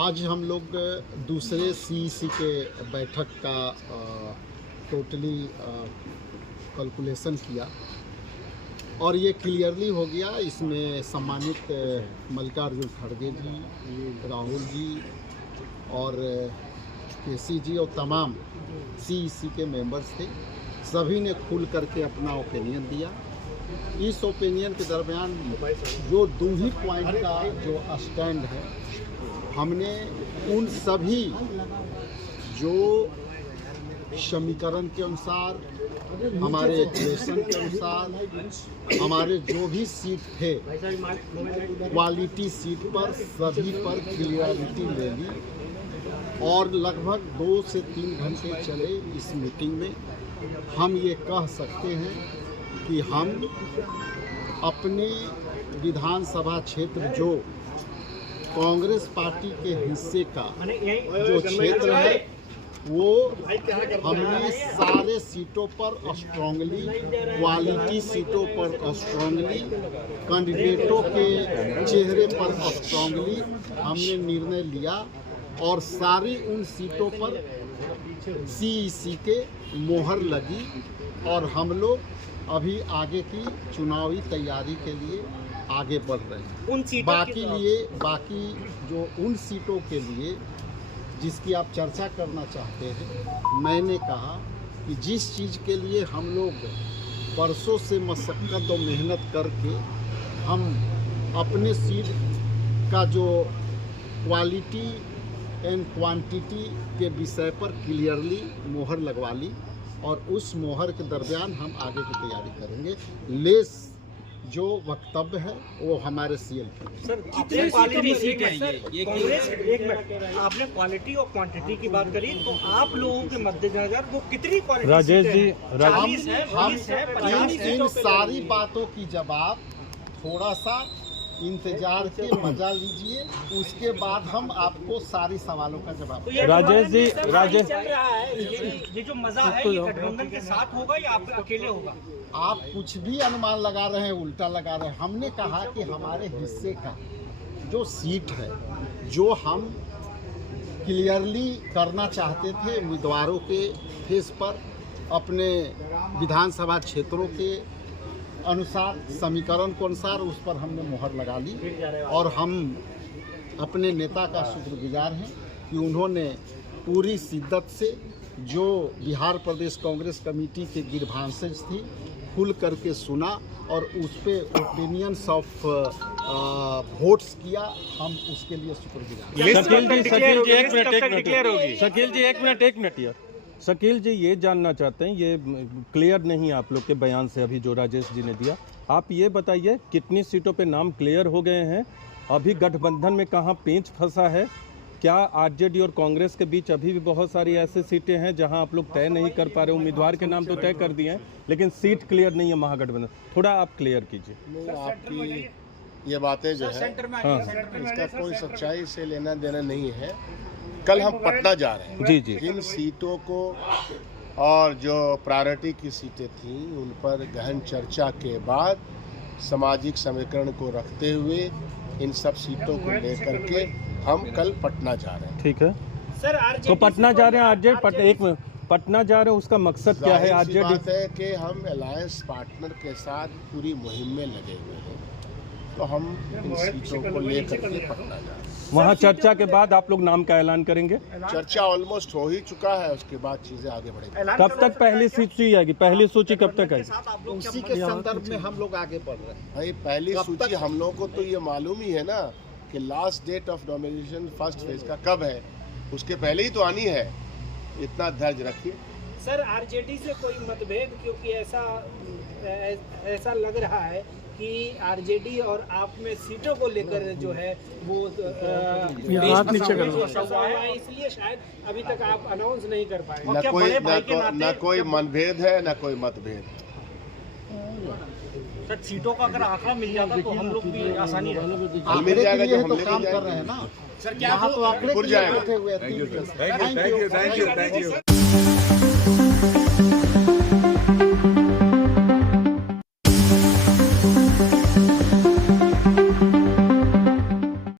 आज हम लोग दूसरे सीईसी के बैठक का टोटली कैलकुलेशन किया और ये क्लियरली हो गया। इसमें सम्मानित मल्लिकार्जुन खड़गे जी, राहुल जी और केसी जी और तमाम सीईसी के मेंबर्स थे, सभी ने खुल करके अपना ओपिनियन दिया। इस ओपिनियन के दरमियान जो दो ही पॉइंट का जो स्टैंड है, हमने उन सभी जो समीकरण के अनुसार, हमारे इक्वेशन के अनुसार, हमारे जो भी सीट थे क्वालिटी सीट पर सभी पर क्लियरिटी ले ली और लगभग 2 से 3 घंटे चले इस मीटिंग में। हम ये कह सकते हैं कि हम अपने विधानसभा क्षेत्र जो कांग्रेस पार्टी के हिस्से का जो क्षेत्र है वो हमने सारे सीटों पर स्ट्रांगली, क्वालिटी सीटों पर स्ट्रांगली, कैंडिडेटों के चेहरे पर स्ट्रांगली हमने निर्णय लिया और सारी उन सीटों पर सीईसी के मोहर लगी और हम लोग अभी आगे की चुनावी तैयारी के लिए आगे बढ़ रहे हैं। बाकी जो उन सीटों के लिए जिसकी आप चर्चा करना चाहते हैं, मैंने कहा कि जिस चीज़ के लिए हम लोग बरसों से मशक्क़त और मेहनत करके हम अपने सीट का जो क्वालिटी एंड क्वांटिटी के विषय पर क्लियरली मोहर लगवा ली और उस मोहर के दरमियान हम आगे की तैयारी करेंगे। लेस जो वक्तव्य है वो हमारे सीएल की। सर कितनी क्वालिटी सीट है ये कांग्रेस? एक मिनट, आपने क्वालिटी और क्वांटिटी की बात करी, तो आप लोगों के मद्देनजर वो कितनी क्वालिटी? राजेश जी, हम इन सारी बातों की जवाब थोड़ा सा इंतजार के मजा लीजिए, उसके बाद हम आपको सारी सवालों का जवाब। राजेश जी, राजेश चल रहा है, ये जो मजा है ये गठबंधन के साथ होगा या आप अकेले होगा? आप कुछ भी अनुमान लगा रहे हैं, उल्टा लगा रहे हैं। हमने कहा कि हमारे हिस्से का जो सीट है, जो हम क्लियरली करना चाहते थे उम्मीदवारों के फेस पर, अपने विधानसभा क्षेत्रों के अनुसार, समीकरण के अनुसार, उस पर हमने मोहर लगा ली और हम अपने नेता का शुक्रगुजार हैं कि उन्होंने पूरी शिद्दत से जो बिहार प्रदेश कांग्रेस कमेटी के गिरभांसेज थी खुल करके सुना और उस पर ओपिनियंस ऑफ वोट्स किया। हम उसके लिए शुक्रगुजार। शकील जी ये जानना चाहते हैं, ये क्लियर नहीं आप लोग के बयान से अभी जो राजेश जी ने दिया, आप ये बताइए कितनी सीटों पे नाम क्लियर हो गए हैं? अभी गठबंधन में कहाँ पेंच फंसा है? क्या आरजेडी और कांग्रेस के बीच अभी भी बहुत सारी ऐसी सीटें हैं जहां आप लोग तय नहीं कर पा रहे? उम्मीदवार के नाम तो तय कर दिए हैं लेकिन सीट क्लियर नहीं है महागठबंधन। थोड़ा आप क्लियर कीजिए। आपकी ये बातें जो है इसका कोई सच्चाई से लेना देना नहीं है। कल हम पटना जा रहे हैं। जी जी। जिन सीटों को और जो प्रायोरिटी की सीटें थी उन पर गहन चर्चा के बाद सामाजिक समीकरण को रखते हुए इन सब सीटों को लेकर के हम कल पटना जा रहे हैं। ठीक है सर। तो पटना जा रहे हैं आरजेडी, पटना जा रहे हैं, उसका मकसद क्या है? आरजेडी बात है कि हम अलायंस पार्टनर के साथ पूरी मुहिम में लगे हुए हैं, तो हम इन सीटों को लेकर के पटना जा रहे हैं। वहाँ चर्चा के बाद आप लोग नाम का ऐलान करेंगे? चर्चा ऑलमोस्ट हो ही चुका है, उसके बाद चीजें आगे बढ़ेंगी। कब तक पहली सूची आएगी? पहली सूची कब तक आएगी? उसी के संदर्भ में हम लोग आगे बढ़ रहे हैं। भाई पहली सूची हम लोगों को तो ये मालूम ही है ना कि last date of nomination first phase का कब है, उसके पहले ही तो आनी है। इतना धैर्य रखिए। सर आरजेडी से कोई मतभेद, क्योंकि ऐसा लग रहा है कि आरजेडी और आप में सीटों को लेकर जो है वो हाथ नीचे कर, इसलिए शायद अभी तक आप अनाउंस नहीं कर पाए। न कोई मनभेद है न कोई मतभेद। सर सीटों का अगर आंकड़ा मिल जाता तो हम लोग भी आसानी है। मिल जाएगा जो हम काम कर रहे हैं ना सर। क्या तो आंकड़े जाएगा। Thank you.